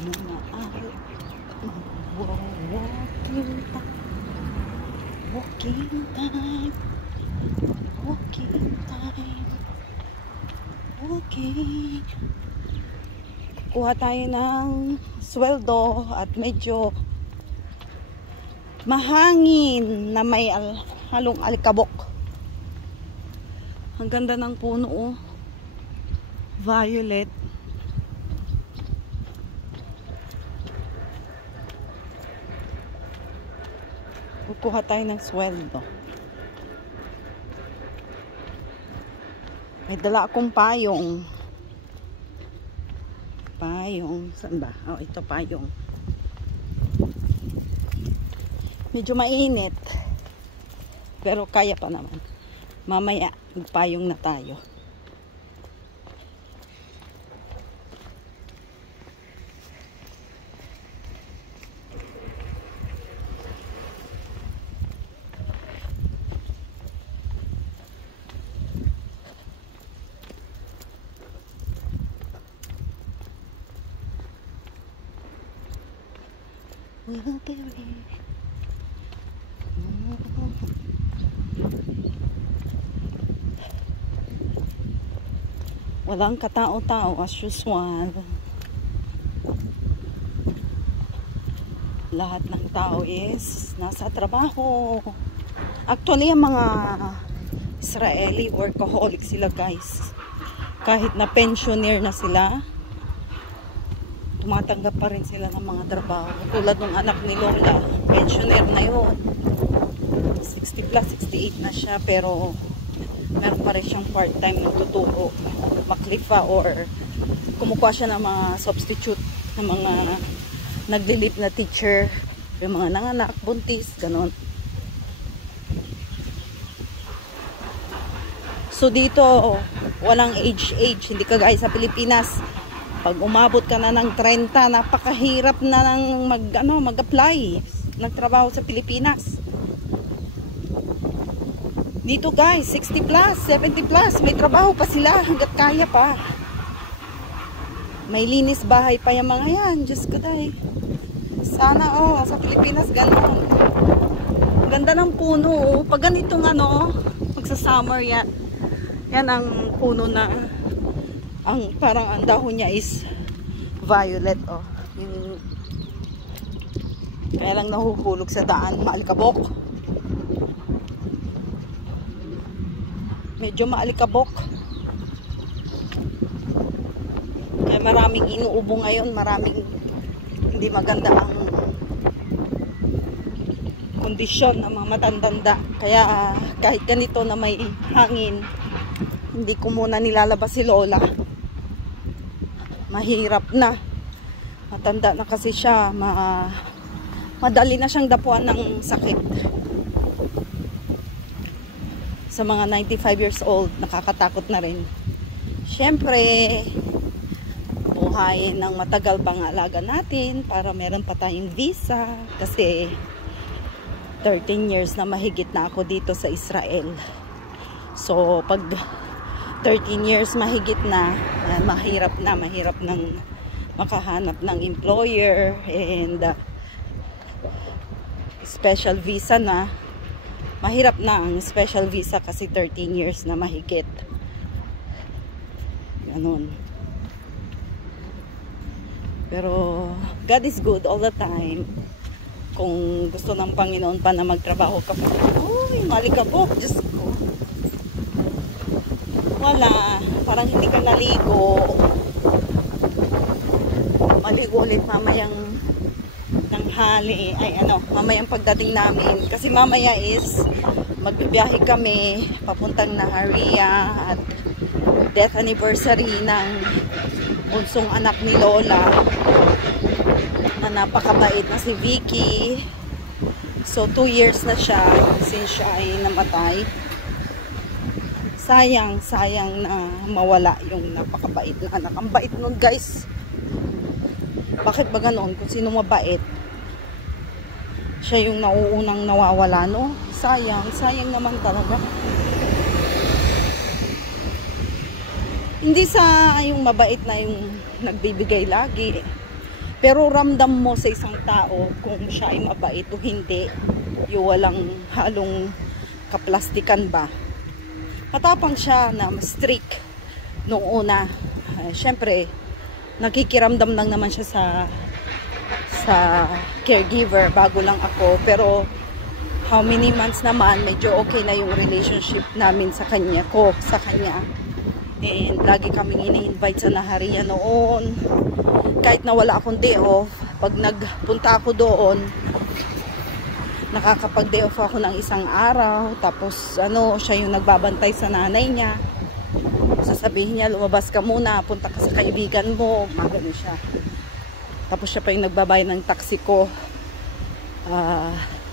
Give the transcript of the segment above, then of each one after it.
muna ay mag-walking time. Walking time. Walking time. Walking. Kuha tayo ng sweldo at medyo mahangin na may halong alikabok. Ang ganda ng puno, oh. Violet. Kukuha tayo ng sweldo. May dala akong payong. Payong. Saan ba? Oh, ito payong. Medyo mainit. Pero kaya pa naman. Mamaya, magpayong na tayo. We'll be ready. Walang katao-tao as usual. Lahat ng tao is nasa trabaho. Actually, ang mga Israeli workaholic sila, guys. Kahit na pensioner na sila, tumatanggap pa rin sila ng mga trabaho. Tulad ng anak ni Lola, pensioner na yun. 60 plus, 68 na siya, pero meron pa rin siyang part-time nagtuturo, maklifa, or kumukuha siya ng mga substitute ng mga nagli-leave na teacher, yung mga nanganak, buntis, ganon. So dito, walang age, hindi ka guys sa Pilipinas. Pag umabot ka na ng 30, napakahirap na ng mag-apply ng trabaho sa Pilipinas. Dito guys, 60 plus, 70 plus, may trabaho pa sila hanggat kaya pa. May linis bahay pa yung mga yan. Diyos ko dahil. Sana sa Pilipinas gano'n. Ganda ng puno. Pag ganitong magsa-summer yan. Yan ang puno na parang ang dahon niya is violet, oh. Kaya lang nahuhulog sa daan, maalikabok. Medyo maalikabok. Kaya maraming inuubo ngayon, maraming hindi maganda ang kondisyon ng mga matandanda. Kaya kahit ganito na may hangin, hindi ko muna nilalabas si Lola. Mahirap na. Matanda na kasi siya. Madali na siyang dapuan ng sakit. Sa mga 95 years old, nakakatakot na rin. Siyempre, buhayin ng matagal pang alaga natin para meron pa tayong visa. Kasi 13 years na mahigit na ako dito sa Israel. So, pag 13 years mahigit na, mahirap nang makahanap ng employer and special visa na. Mahirap na ang special visa kasi 13 years na mahigit. Ganun. Pero God is good all the time. Kung gusto ng Panginoon pa na magtrabaho ka pa. Uy, malikabok, Diyos ko. Wala, parang hindi ka naligo. Maligo ulit mamayang tanghali, mamayang pagdating namin. Kasi mamaya is magbibiyahe kami papuntang Nahariya at death anniversary ng bunsong anak ni Lola na napakabait na si Vicky. So 2 years na siya since siya ay namatay. Sayang na mawala yung napakabait na anak. Ang bait nun, guys. Bakit ba ganoon? Kung sino mabait, siya yung nauunang nawawala, no? Sayang naman talaga. Hindi sa yung mabait na yung nagbibigay lagi. Pero ramdam mo sa isang tao kung siya ay mabait o hindi. Yung walang halong kaplastikan ba. Matapang siya na mas strict noong una. Syempre, nakikiramdam lang naman siya sa caregiver bago lang ako. Pero how many months naman, medyo okay na yung relationship namin sa kanya. And lagi kaming ini-invite sa Naharia noon. Kahit na wala akong day off, pag nagpunta ako doon, nakakapag-day off ako ng isang araw. Tapos siya yung nagbabantay sa nanay niya. Sasabihin niya, lumabas ka muna, punta ka sa kaibigan mo, magano siya. Tapos siya pa yung nagbabayad ng taxi ko.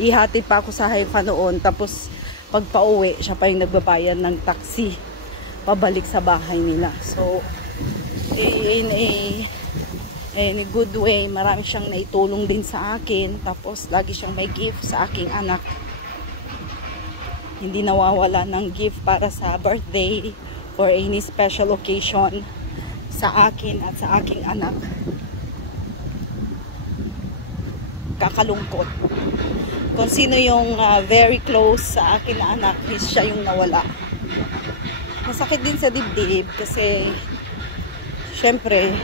Ihati pa ako sa Haifa noon. Tapos pag pauwi, siya pa yung nagbabayad ng taxi pabalik sa bahay nila. So in a good way, marami siyang naitulong din sa akin. Tapos lagi siyang may gift sa aking anak. Hindi nawawala ng gift para sa birthday or any special occasion sa akin at sa aking anak. Kakalungkot. Kung sino yung very close sa akin na anak, siya yung nawala. Masakit din sa dibdib kasi syempre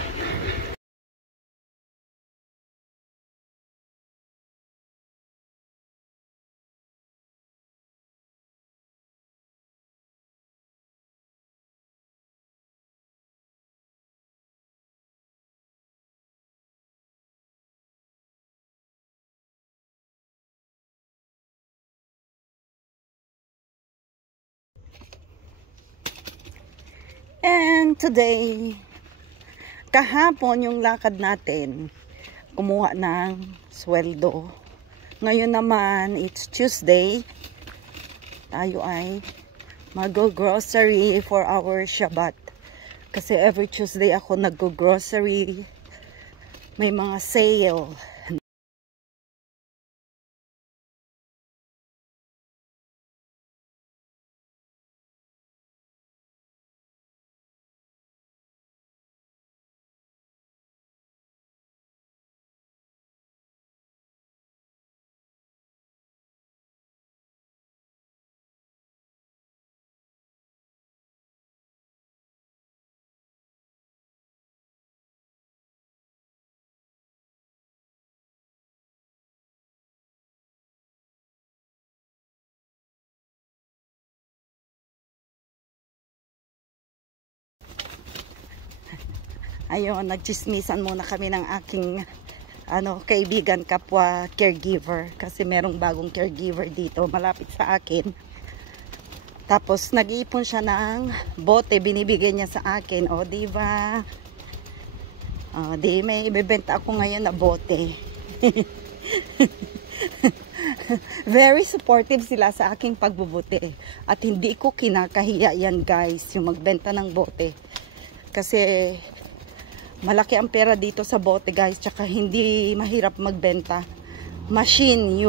and today, kahapon yung lakad natin, kumuha ng sweldo. Ngayon naman, it's Tuesday. Tayo ay mag-grocery for our Shabbat. Kasi every Tuesday ako nag-grocery. May mga sale. Ayun, nagchismisan muna kami ng aking kaibigan, kapwa caregiver. Kasi merong bagong caregiver dito, malapit sa akin. Tapos, nag-iipon siya ng bote, binibigay niya sa akin. O, diba? O, di, may ibebenta ako ngayon na bote. Very supportive sila sa aking pagbubuti. At hindi ko kinakahiya yan, guys, yung magbenta ng bote. Kasi malaki ang pera dito sa bote, guys, tsaka hindi mahirap magbenta. Machine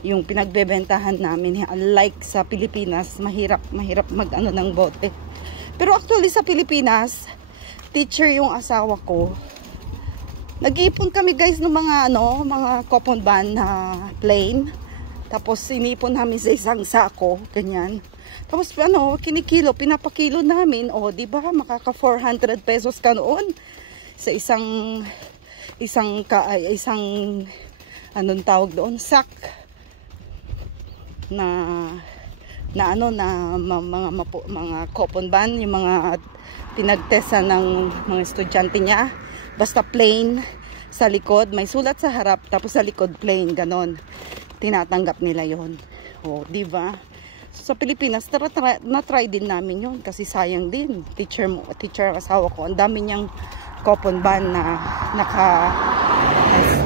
yung pinagbebentahan namin. Unlike sa Pilipinas, mahirap mag-ano ng bote. Pero actually sa Pilipinas, teacher yung asawa ko. Nag-iipon kami, guys, ng mga coupon ban na plain. Tapos inipon namin sa isang sako, ganyan. Tapos kinikilo, pinapakilo namin. O, di ba, makaka 400 pesos ka noon sa isang anong tawag doon, sack na mga coupon ban, yung mga pinagtesa ng mga estudyante niya. Basta plain sa likod, may sulat sa harap, tapos sa likod plain, ganon. Tinatanggap nila yon. O, di ba? Sa Pilipinas, na-try din namin yun kasi sayang din. Teacher ang asawa ko, ang dami niyang coupon ban na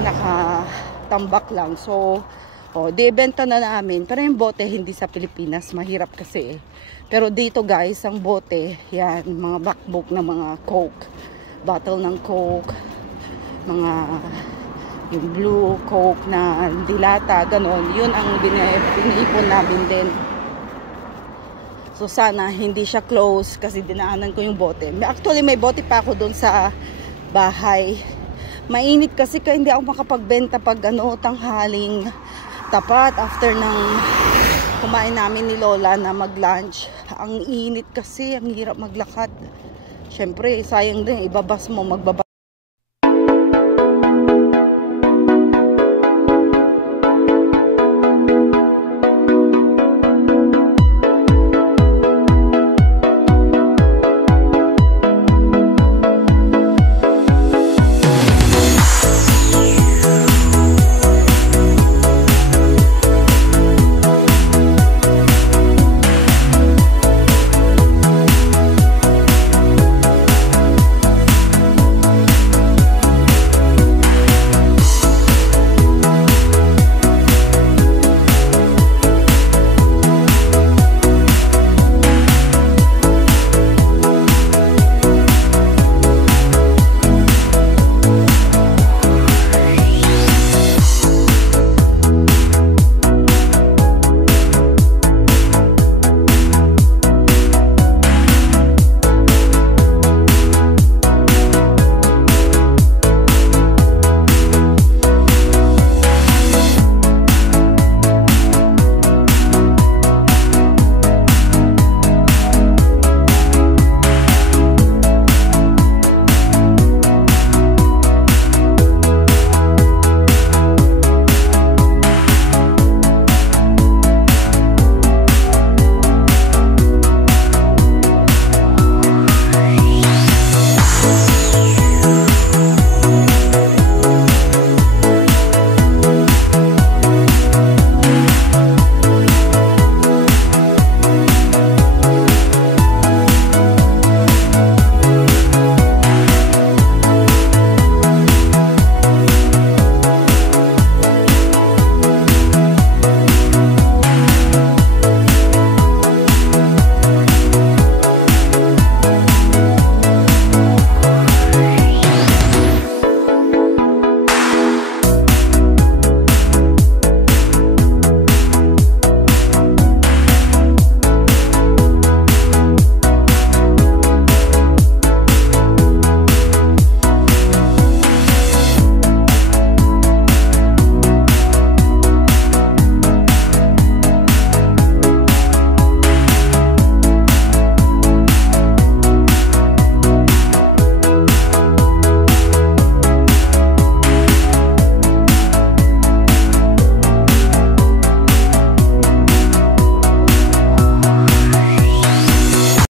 nakatambak lang. So, di-benta na namin. Pero yung bote, hindi sa Pilipinas. Mahirap kasi. Pero dito, guys, ang bote, yan, mga backbook na mga Coke. Bottle ng Coke. Yung blue Coke na dilata, ganon. Yun ang biniipon namin din. So sana hindi siya close kasi dinaanan ko yung bote. Actually may bote pa ako doon sa bahay. Mainit kasi kaya hindi ako makapagbenta pag tanghaling tapat after ng kumain namin ni Lola na mag-lunch. Ang init kasi, ang hirap maglakad. Syempre, sayang din, ibabas mo, magbabas.